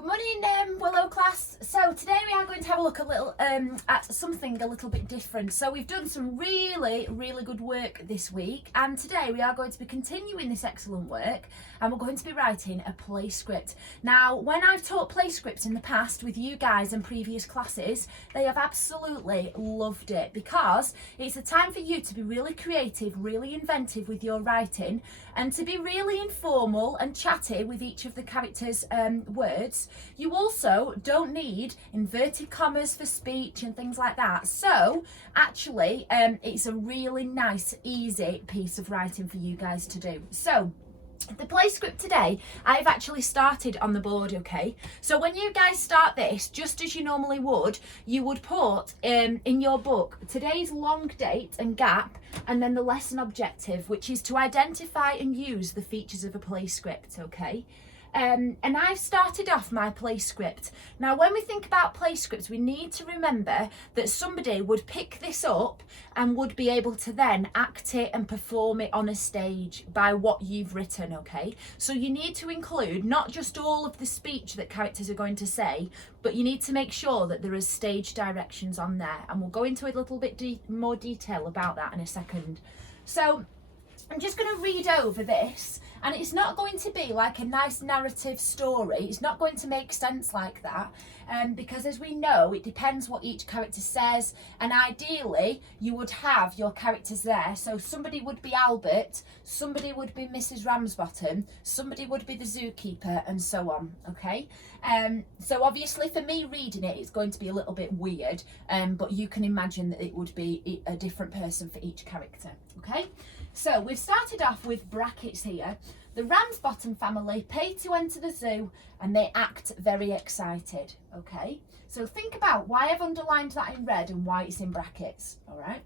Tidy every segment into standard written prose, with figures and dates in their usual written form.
Good morning, Willow class. So today we are going to have a look at something a little bit different. So we've done some really good work this week, and today we are going to be continuing this excellent work, and we're going to be writing a play script. Now, when I've taught play scripts in the past with you guys in previous classes, they have absolutely loved it, because it's a time for you to be really creative, really inventive with your writing, and to be really informal and chatty with each of the characters' words. You also don't need inverted commas for speech and things like that. So actually it's a really nice, easy piece of writing for you guys to do. So the play script today, I've actually started on the board, okay? So when you guys start this, just as you normally would, you would put in your book today's long date and gap, and then the lesson objective, which is to identify and use the features of a play script, okay? And I've started off my play script. Now, when we think about play scripts, we need to remember that somebody would pick this up and would be able to then act it and perform it on a stage by what you've written, okay? So you need to include not just all of the speech that characters are going to say, but you need to make sure that there is stage directions on there. And we'll go into a little bit more detail about that in a second. So I'm just going to read over this, and it's not going to be like a nice narrative story. It's not going to make sense like that, because as we know, it depends what each character says, and ideally you would have your characters there. So somebody would be Albert, somebody would be Mrs. Ramsbottom, somebody would be the zookeeper, and so on, okay? So obviously for me reading it, it's going to be a little bit weird, but you can imagine that it would be a different person for each character, okay? So we've started off with brackets here. The Ramsbottom family pay to enter the zoo and they act very excited, okay? So think about why I've underlined that in red and why it's in brackets, all right?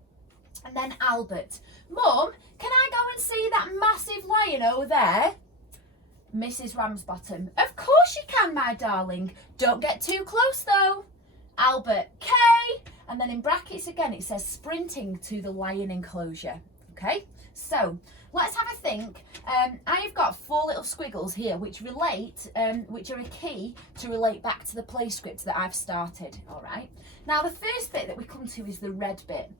And then Albert. Mum, can I go and see that massive lion over there? Mrs. Ramsbottom. Of course you can, my darling. Don't get too close though. Albert. Kay. And then in brackets again it says sprinting to the lion enclosure, okay? So let's have a think. I've got 4 little squiggles here which relate, which are a key to relate back to the play script that I've started, all right? Now the first bit that we come to is the red bit.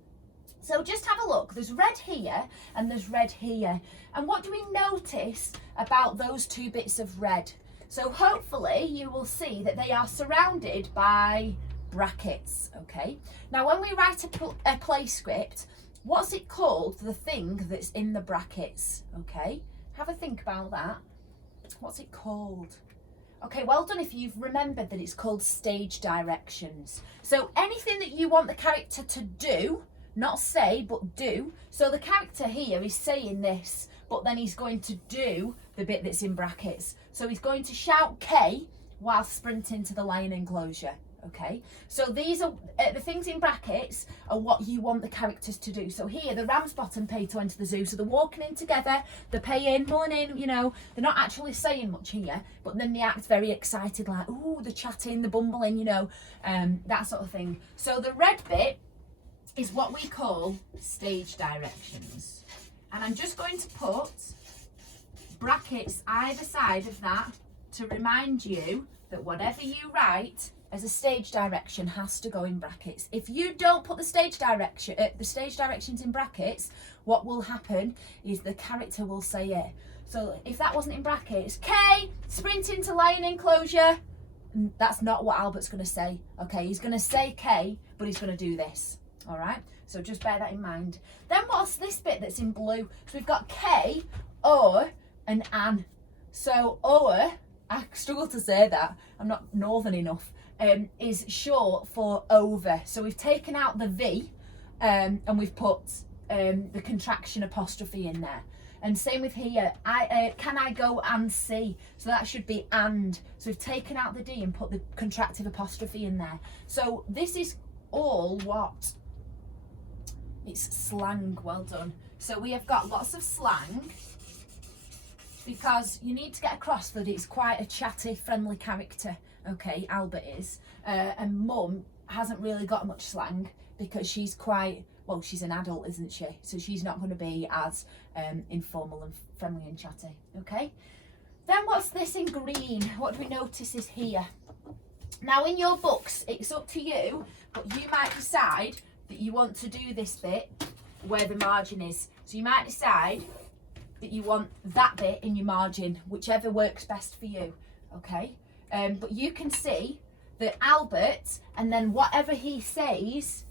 So just have a look. There's red here and there's red here. And what do we notice about those 2 bits of red? So hopefully you will see that they are surrounded by brackets, okay? Now when we write a play script, what's it called, the thing that's in the brackets, okay? Have a think about that. What's it called? Okay, well done if you've remembered that it's called stage directions. So anything that you want the character to do, not say, but do. So the character here is saying this, but then he's going to do the bit that's in brackets. So he's going to shout K while sprinting to the lion enclosure. Okay, so these are the things in brackets are what you want the characters to do. So here, the Ramsbottom pay to enter the zoo. So they're walking in together, they're paying, morning, you know, they're not actually saying much here, but then they act very excited, like, ooh, the chatting, the bumbling, you know, that sort of thing. So the red bit is what we call stage directions. And I'm just going to put brackets either side of that to remind you that whatever you write as a stage direction has to go in brackets. If you don't put the stage directions in brackets, what will happen is the character will say it. So if that wasn't in brackets, K, sprint into lion enclosure, that's not what Albert's going to say. Okay, he's going to say K, but he's going to do this. All right, so just bear that in mind. Then what's this bit that's in blue? So we've got K, or, and an. So or, I struggle to say that, I'm not northern enough, is short for over. So we've taken out the V and we've put the contraction apostrophe in there. And same with here, can I go and see? So that should be and. So we've taken out the D and put the contractive apostrophe in there. So this is all what? It's slang, well done. So we have got lots of slang, because you need to get across that it's quite a chatty, friendly character, okay, Albert is. And Mum hasn't really got much slang because she's quite, well, she's an adult, isn't she? So she's not going to be as informal and friendly and chatty, okay? Then what's this in green? What do we notice is here? Now in your books, it's up to you, but you might decide that you want to do this bit where the margin is. So you might decide that you want that bit in your margin, whichever works best for you, okay? But you can see that Albert, and then whatever he says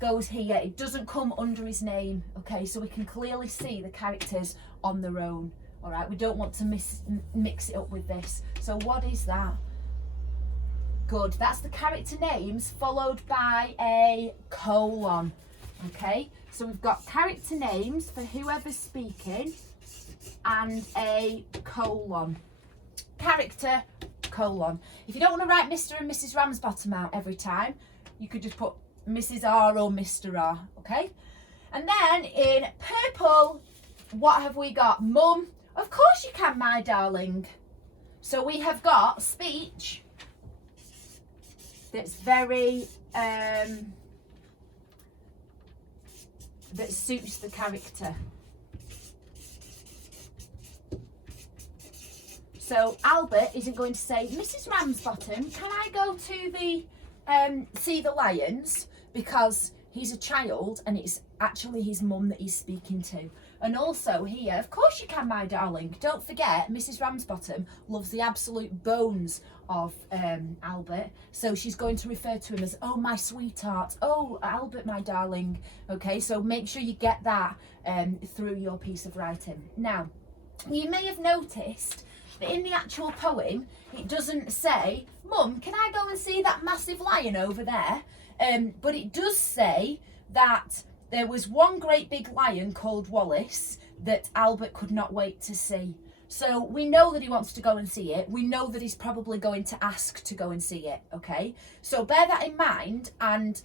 goes here. It doesn't come under his name, okay? So we can clearly see the characters on their own, all right? We don't want to mix it up with this. So what is that? Good, that's the character names followed by a colon, okay? So we've got character names for whoever's speaking and a colon. Character, colon. If you don't want to write Mr. and Mrs. Ramsbottom out every time, you could just put Mrs. R or Mr. R, okay? And then in purple, what have we got? Mum. Of course you can, my darling. So we have got speech that's very, that suits the character. So Albert isn't going to say, Mrs. Ramsbottom, can I go to the, see the lions? Because he's a child and it's actually his mum that he's speaking to. And also here, of course you can, my darling. Don't forget, Mrs. Ramsbottom loves the absolute bones of Albert. So she's going to refer to him as, oh, my sweetheart. Oh, Albert, my darling. Okay, so make sure you get that through your piece of writing. Now, you may have noticed that in the actual poem, it doesn't say, Mum, can I go and see that massive lion over there? But it does say that there was one great big lion called Wallace that Albert could not wait to see. So we know that he wants to go and see it. We know that he's probably going to ask to go and see it, okay? So bear that in mind, and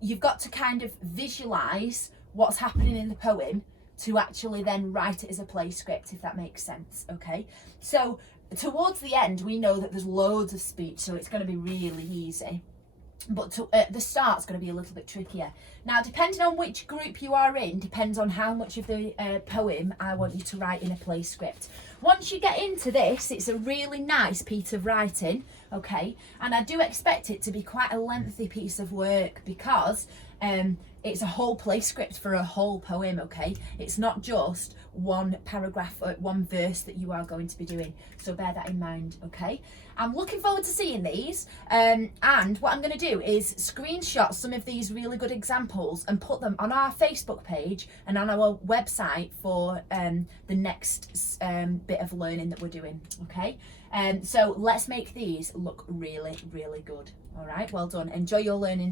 you've got to kind of visualise what's happening in the poem to actually then write it as a play script, if that makes sense, okay? So towards the end, we know that there's loads of speech, so it's going to be really easy. But the start's going to be a little bit trickier. Now, depending on which group you are in, depends on how much of the poem I want you to write in a play script. Once you get into this, it's a really nice piece of writing, okay? And I do expect it to be quite a lengthy piece of work because it's a whole play script for a whole poem, okay? It's not just one paragraph or one verse that you are going to be doing. So bear that in mind, okay? I'm looking forward to seeing these. And what I'm going to do is screenshot some of these really good examples and put them on our Facebook page and on our website for the next bit of learning that we're doing, okay? So let's make these look really, really good. All right, well done. Enjoy your learning.